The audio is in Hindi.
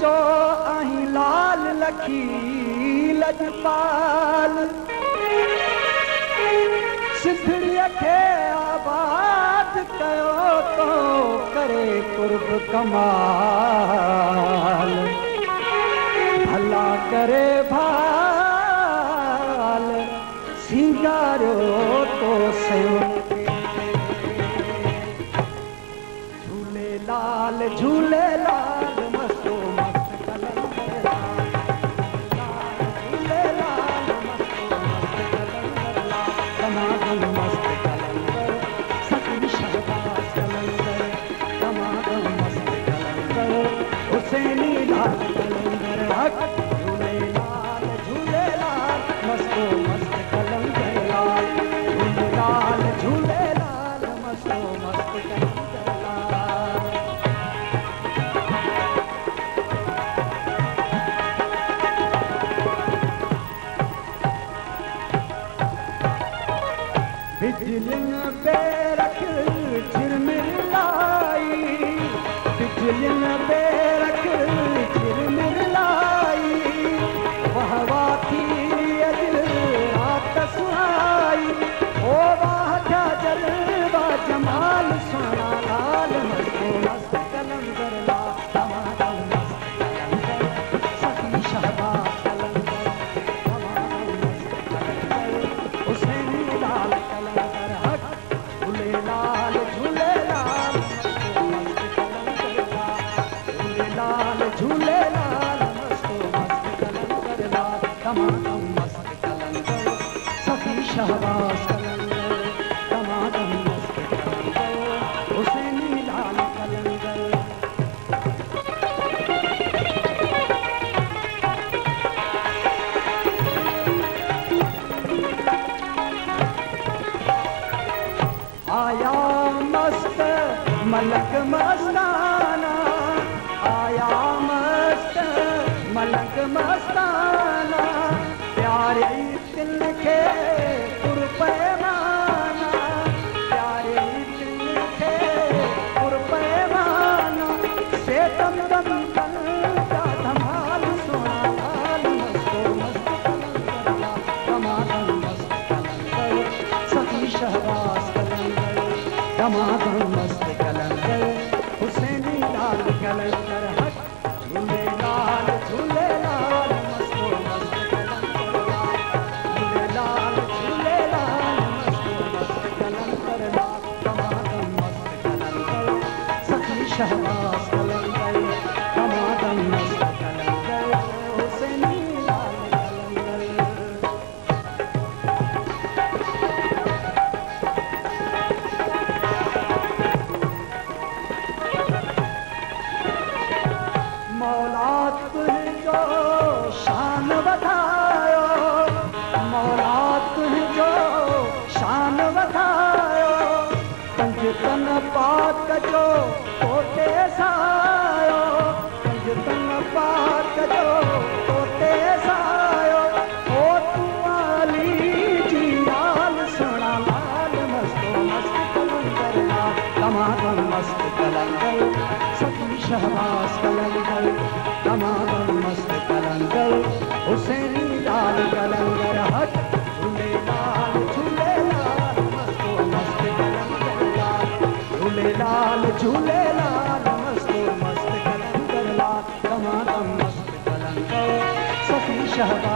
जो आहीं लाल लखी लजपाल सिद्धड़ीअ खे आबाद कयो तो करे कुर्ब कमाल भला करे भाल सिंगारो तो सेवन झूलेलाल झूलेलाल मस्तो मस्त कलंदर झूलेलाल मस्तो मस्त कलंदर तमाम मस्त कलंदर सतन शहबाज कलंदर तमाम मस्त कलंदर हुसैनी लाल कलंदर हक झूलेलाल झूलेलाल मस्तो मस्त कलंदर लाल झूलेलाल झूलेलाल मस्तो मस्त कलंदर लाल बिजलिन पे रख झिरमिलाई बिजलिन पे रख झिरमिलाई वहवा थी अजल रात सुहाई ओ वाह क्या जलवा जमाल सोना लाल मस्तो मस्त कलंदर लाल तमाम मस्त कलंदर सती शहबाज कलंदर तमाम मस्त कलंदर हुसैनी लाल कलंदर हक झूलेलाल झूलेलाल मस्तो मस्त कलंदर लाल झूलेलाल झूलेलाल मस्तो मस्त कलंदर लाल तमाम मस्त कलंदर सती शहबाज कलंदर तमाम मस्त कलंदर हुसैनी लाल कलंदर आया मस्त मलक मस्ताना आया मस्त मलक मस्ताना प्यारे दिल के पुरपैमाना प्यारे दिल के पुरपैमाना से दम दम का धमाल सोना लाल मस्तो मस्त कलंदर लाल तमाम मस्त कलंदर सती शहबाज कलंदर तमाम मस्त कलंदर हुसैनी लाल कलंदर हक झूलेलाल झूलेलाल मस्तो मस्त कलंदर लाल झूलेलाल झूलेलाल मस्तो मस्त कलंदर लाल तमाम मस्त कलंदर सती शहबाज कलंदर तमाम मस्त कलंदर हुसैनी लाल कलंदर मौला तुझो शान वधायो मौला तुझो शान वधायो पंज तन पाक जो कोटे सायो पंज तन पाक जो कोटे सायो ओ तू आली जी लाल सोना लाल मस्तो मस्त कलंदर लाल तमाम मस्त कलंदर सती शहबाज कलंदर तमाम मस्त कलंदर हुसैनी लाल कलंदर हक झूलेलाल झूलेलाल मस्तो मस्त कलंदर लाल झूलेलाल झूलेलाल मस्तो मस्त कलंदर लाल तमाम मस्त कलंदर सती शहबाज